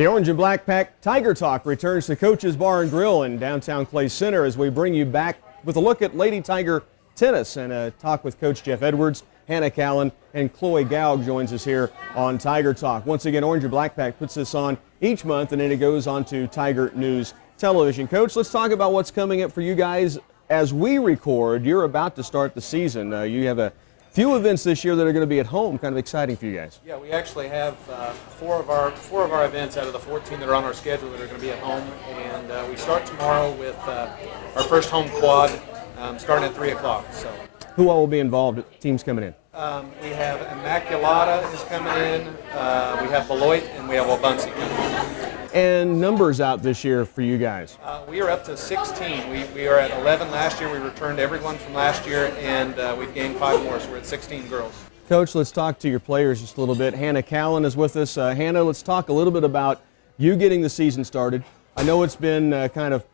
The Orange and Black Pack Tiger Talk returns to Coach's Bar and Grill in downtown Clay Center as we bring you back with a look at Lady Tiger tennis and a talk with Coach Jeff Edwards, Hannah Callan, and Chloe Gaug joins us here on Tiger Talk. Once again, Orange and Black Pack puts this on each month, and then it goes on to Tiger News Television. Coach, let's talk about what's coming up for you guys as we record. You're about to start the season. You have a few events this year that are going to be at home, kind of exciting for you guys. Yeah, we actually have four of our events out of the 14 that are on our schedule that are going to be at home, and we start tomorrow with our first home quad starting at 3 o'clock. So, who all will be involved? Teams coming in? We have Immaculata is coming in, we have Beloit, and we have Wabaunsee coming in. And numbers out this year for you guys? We are up to 16. We are at 11 last year. We returned everyone from last year, and we've gained 5 more, so we're at 16 girls. Coach, let's talk to your players just a little bit. Hannah Callan is with us. Hannah, let's talk a little bit about you getting the season started. I know it's been kind of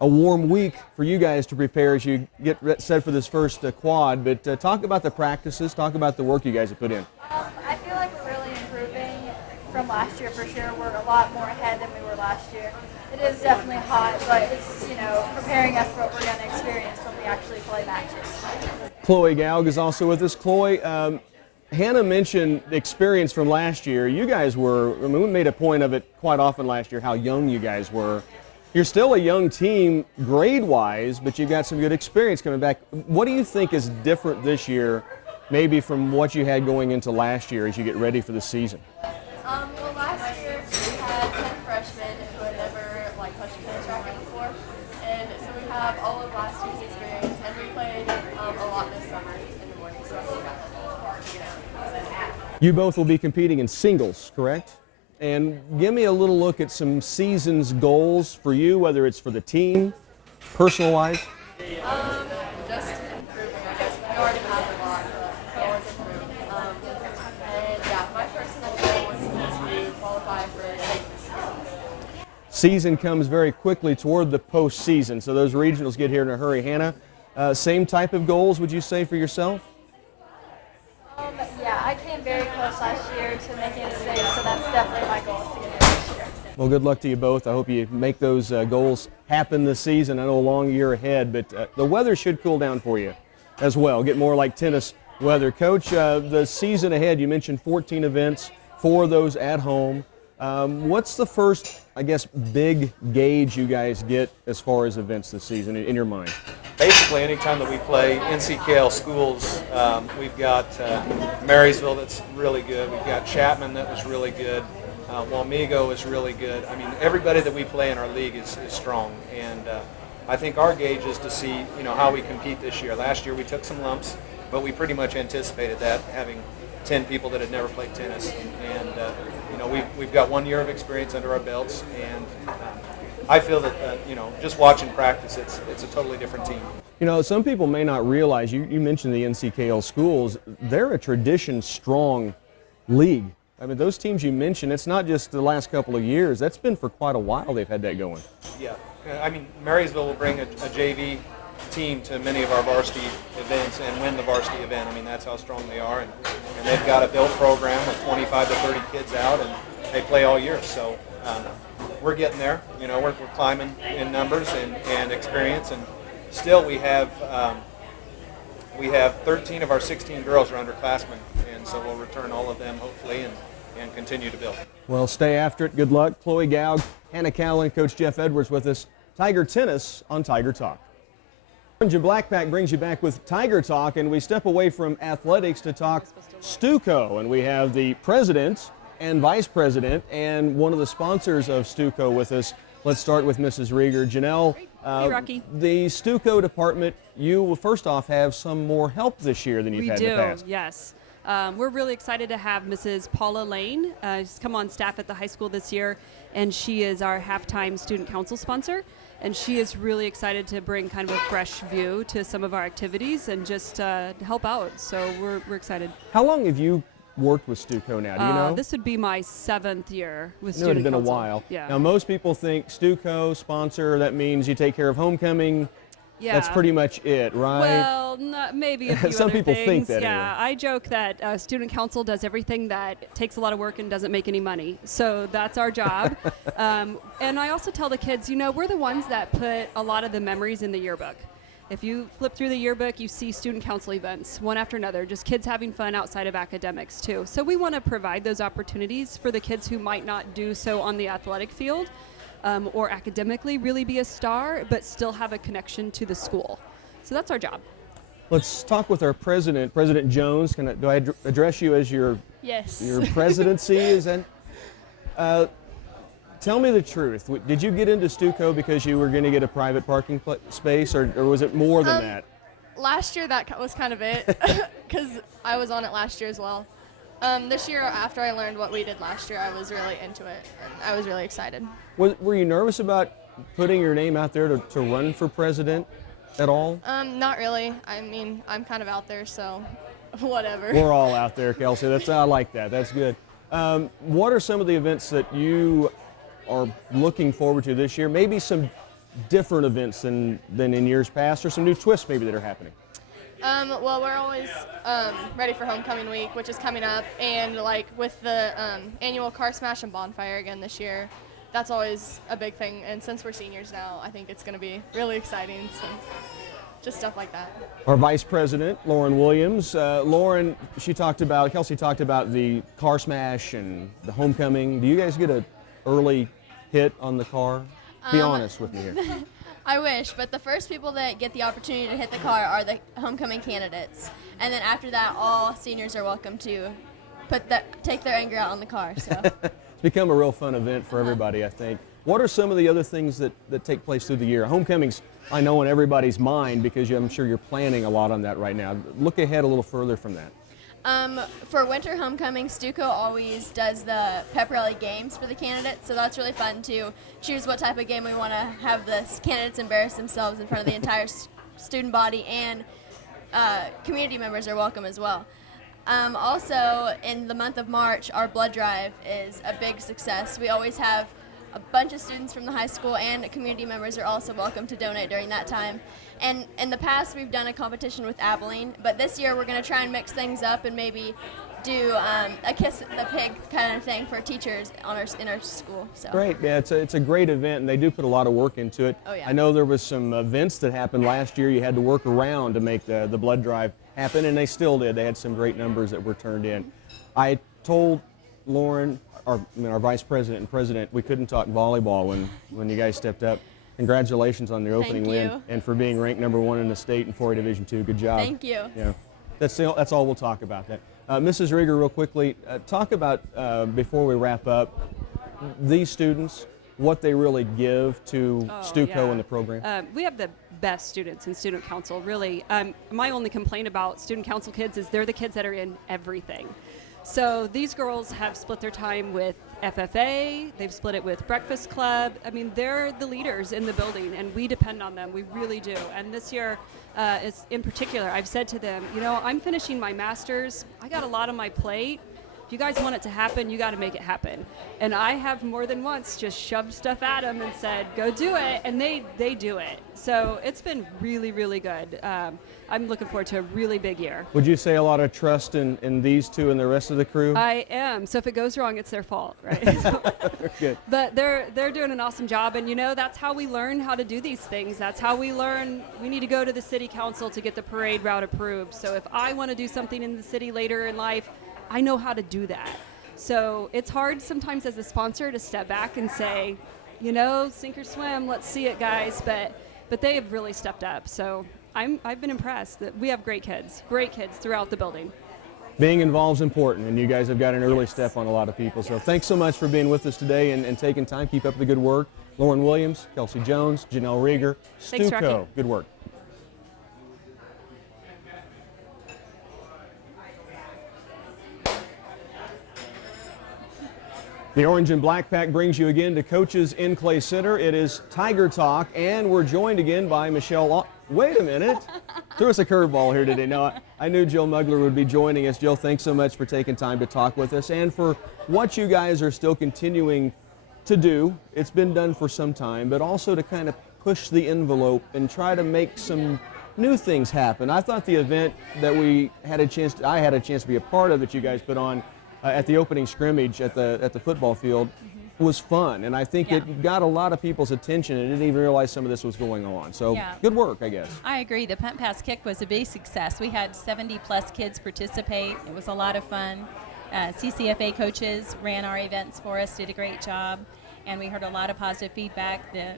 a warm week for you guys to prepare as you get set for this first quad, but talk about the practices, talk about the work you guys have put in. I feel like we're really improving from last year for sure. We're a lot more ahead than we were last year. It is definitely hot, but it's, preparing us for what we're going to experience when we actually play matches. Chloe Gaug is also with us. Chloe, Hannah mentioned experience from last year. You guys we made a point of it quite often last year, how young you guys were. You're still a young team grade-wise, but you've got some good experience coming back. What do you think is different this year, maybe from what you had going into last year as you get ready for the season? Well, last year we had 10 freshmen who had never touched a tennis racket before, and so we have all of last year's experience, and we played a lot this summer in the morning, so we got You both will be competing in singles, correct? And give me a little look at some season's goals for you, whether it's for the team, personal-wise. Just improving, I guess. We already have a lot, but always improve. And yeah, my personal goal was to qualify for state this year. Season comes very quickly toward the postseason, so those regionals get here in a hurry. Hannah, same type of goals, would you say, for yourself? Yeah, I came very close last year to making a state, so that's definitely my goal to get there this year. Well, good luck to you both. I hope you make those goals happen this season. I know a long year ahead, but the weather should cool down for you as well. Get more like tennis weather. Coach, the season ahead, you mentioned 14 events, 4 of those at home. What's the first, I guess, big gauge you guys get as far as events this season in your mind? Basically, anytime that we play NCKL schools, we've got Marysville that's really good. We've got Chapman that was really good. Wamego is really good. I mean, everybody that we play in our league is strong, and I think our gauge is to see, how we compete this year. Last year we took some lumps, but we pretty much anticipated that, having 10 people that had never played tennis, and we've got 1 year of experience under our belts, and I feel that just watching practice, it's a totally different team. Some people may not realize, you mentioned the NCKL schools, they're a tradition-strong league. I mean, those teams you mentioned, it's not just the last couple of years. That's been for quite a while they've had that going. Yeah. I mean, Marysville will bring a JV team to many of our varsity events and win the varsity event. I mean, that's how strong they are. And they've got a built program with 25 to 30 kids out, and they play all year. So we're getting there. We're climbing in numbers and experience. And still we have 13 of our 16 girls are underclassmen. And so we'll return all of them, hopefully, and continue to build. Well, stay after it. Good luck. Chloe Gaug, Hannah Callan, Coach Jeff Edwards with us. Tiger Tennis on Tiger Talk. Orange and Black Pack brings you back with Tiger Talk, and we step away from athletics to talk STUCO. And we have the president and vice president and one of the sponsors of STUCO with us. Let's start with Mrs. Rieger. Janelle, Hey, Rocky. The STUCO department, you will first off have some more help this year than you've had in the past. Yes. We're really excited to have Mrs. Paula Lane. She's come on staff at the high school this year, and she is our halftime student council sponsor. And she is really excited to bring kind of a fresh view to some of our activities and just help out. So we're excited. How long have you worked with STUCO now? Do you know? This would be my 7th year with It student had been council. a while. Yeah. Now, most people think STUCO sponsor, that means you take care of homecoming, Yeah. That's pretty much it, right? Well, maybe a few Some other people things. think that, Yeah, anyway. I joke that student council does everything that takes a lot of work and doesn't make any money. So that's our job. And I also tell the kids, you know, we're the ones that put a lot of the memories in the yearbook. If you flip through the yearbook, you see student council events, one after another, just kids having fun outside of academics too. So we want to provide those opportunities for the kids who might not do so on the athletic field or academically really be a star, but still have a connection to the school. So that's our job. Let's talk with our president, President Jones. Do I address you as your Yes. presidency? Is that? Tell me the truth. Did you get into STUCO because you were going to get a private parking space, or was it more than that? Last year that was kind of it, because I was on it last year as well. This year, after I learned what we did last year, I was really into it, and I was really excited. Were you nervous about putting your name out there to run for president at all? Not really. I mean, I'm kind of out there, so whatever. We're all out there, Kelsey. I like that. That's good. What are some of the events that you are looking forward to this year? Maybe some different events than in years past, or some new twists maybe that are happening. Well, we're always ready for homecoming week, which is coming up, and like with the annual car smash and bonfire again this year, that's always a big thing. And since we're seniors now, I think it's going to be really exciting. So just stuff like that. Our Vice President, Lauren Williams. Lauren, Kelsey talked about the car smash and the homecoming. Do you guys get an early hit on the car? Be honest with me here. I wish, but the first people that get the opportunity to hit the car are the homecoming candidates. And then after that, all seniors are welcome to take their anger out on the car. So It's become a real fun event for everybody, I think. What are some of the other things that take place through the year? Homecoming's, I know, in everybody's mind because I'm sure you're planning a lot on that right now. Look ahead a little further from that. for winter homecoming, STUCO always does the pep rally games for the candidates, so that's really fun to choose what type of game we want to have the candidates embarrass themselves in front of the entire student body, and community members are welcome as well. Also, in the month of March, our blood drive is a big success. We always have a bunch of students from the high school, and community members are also welcome to donate during that time. And in the past, we've done a competition with Abilene, but this year we're going to try and mix things up and maybe do a Kiss the Pig kind of thing for teachers in our school. So. Great, yeah, it's a great event, and they do put a lot of work into it. Oh, yeah. I know there was some events that happened last year. You had to work around to make the blood drive happen, and they still did. They had some great numbers that were turned in. I told Lauren, our vice president and president, we couldn't talk volleyball when you guys stepped up. Congratulations on the opening win you. and for being ranked #1 in the state in 4A Division II. Good job. Thank you. Yeah, that's all we'll talk about. That. Mrs. Rieger, real quickly, talk about before we wrap up these students, what they really give to STUCO and the program. We have the best students in student council, really. My only complaint about student council kids is they're the kids that are in everything. So these girls have split their time with FFA, they've split it with Breakfast Club. I mean, they're the leaders in the building, and we depend on them. We really do. And this year, in particular, I've said to them, you know, I'm finishing my master's. I got a lot on my plate. If you guys want it to happen, you got to make it happen. And I have more than once just shoved stuff at them and said, go do it, and they do it. So it's been really, really good. I'm looking forward to a really big year. Would you say a lot of trust in these two and the rest of the crew? I am. So if it goes wrong, it's their fault, right? Good. But they're doing an awesome job, and you know, that's how we learn how to do these things. That's how we learn we need to go to the city council to get the parade route approved. So if I want to do something in the city later in life, I know how to do that. So it's hard sometimes as a sponsor to step back and say, you know, sink or swim, let's see it, guys. But they have really stepped up. So I've been impressed that we have great kids throughout the building. Being involved is important, and you guys have got an early step on a lot of people. So thanks so much for being with us today and taking time. Keep up the good work. Lauren Williams, Kelsey Jones, Janelle Rieger, Thanks, STUCO. Rocky. Good work. The Orange and Black Pack brings you again to Coaches in Clay Center. It is Tiger Talk, and we're joined again by Michelle. Wait a minute. Threw us a curveball here today. No, I knew Jill Mugler would be joining us. Jill, thanks so much for taking time to talk with us and for what you guys are still continuing to do. It's been done for some time, but also to kind of push the envelope and try to make some new things happen. I thought the event that I had a chance to be a part of that you guys put on at the opening scrimmage at the football field was fun, and I think it got a lot of people's attention and didn't even realize some of this was going on. So good work, I guess. I agree. The punt pass kick was a big success. We had 70 plus kids participate. It was a lot of fun. CCFA coaches ran our events for us, did a great job, and we heard a lot of positive feedback. The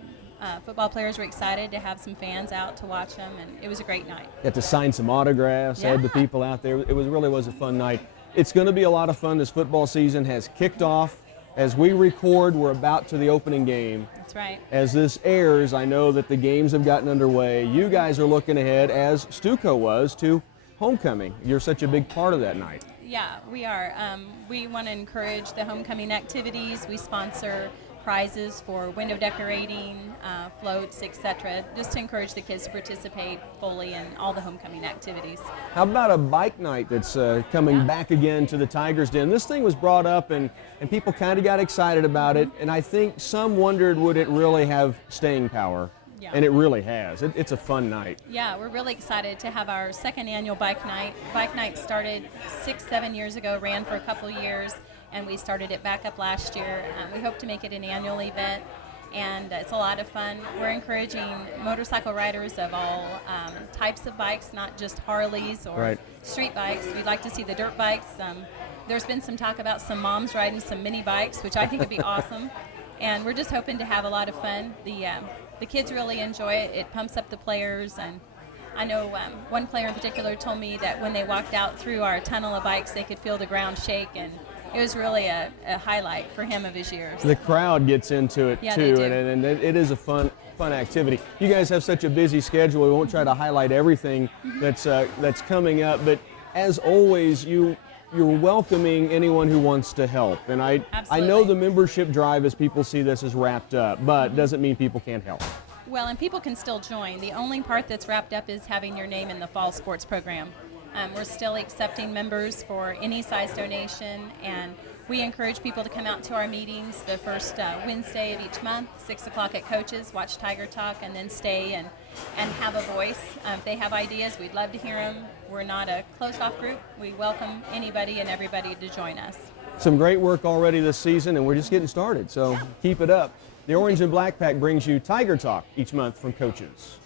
football players were excited to have some fans out to watch them, and it was a great night. Got to sign some autographs, had the people out there. It really was a fun night. It's going to be a lot of fun. This football season has kicked off. As we record, we're about to the opening game. That's right. As this airs, I know that the games have gotten underway. You guys are looking ahead, as STUCO was, to homecoming. You're such a big part of that night. Yeah, we are. We want to encourage the homecoming activities. We sponsor prizes for window decorating, floats, etc., just to encourage the kids to participate fully in all the homecoming activities. How about a bike night that's coming back again to the Tigers Den? This thing was brought up and people kind of got excited about it, and I think some wondered, would it really have staying power? Yeah. And it really has. It's a fun night. Yeah, we're really excited to have our second annual bike night. Bike night started 6-7 years ago, ran for a couple years, and we started it back up last year. We hope to make it an annual event, and it's a lot of fun. We're encouraging motorcycle riders of all types of bikes, not just Harleys or street bikes. We'd like to see the dirt bikes. There's been some talk about some moms riding some mini bikes, which I think would be awesome. And we're just hoping to have a lot of fun. The kids really enjoy it. It pumps up the players, and I know one player in particular told me that when they walked out through our tunnel of bikes, they could feel the ground shake, and it was really a highlight for him of his years. The crowd gets into it too, and it is a fun activity. You guys have such a busy schedule. We won't try to highlight everything that's coming up, but as always, you're welcoming anyone who wants to help. And I know the membership drive, as people see this, is wrapped up, but doesn't mean people can't help. Well, and people can still join. The only part that's wrapped up is having your name in the fall sports program. We're still accepting members for any size donation, and we encourage people to come out to our meetings the first Wednesday of each month, 6 o'clock at Coaches, watch Tiger Talk, and then stay and have a voice. If they have ideas, we'd love to hear them. We're not a closed-off group. We welcome anybody and everybody to join us. Some great work already this season, and we're just getting started, so keep it up. The Orange and Black Pack brings you Tiger Talk each month from Coaches.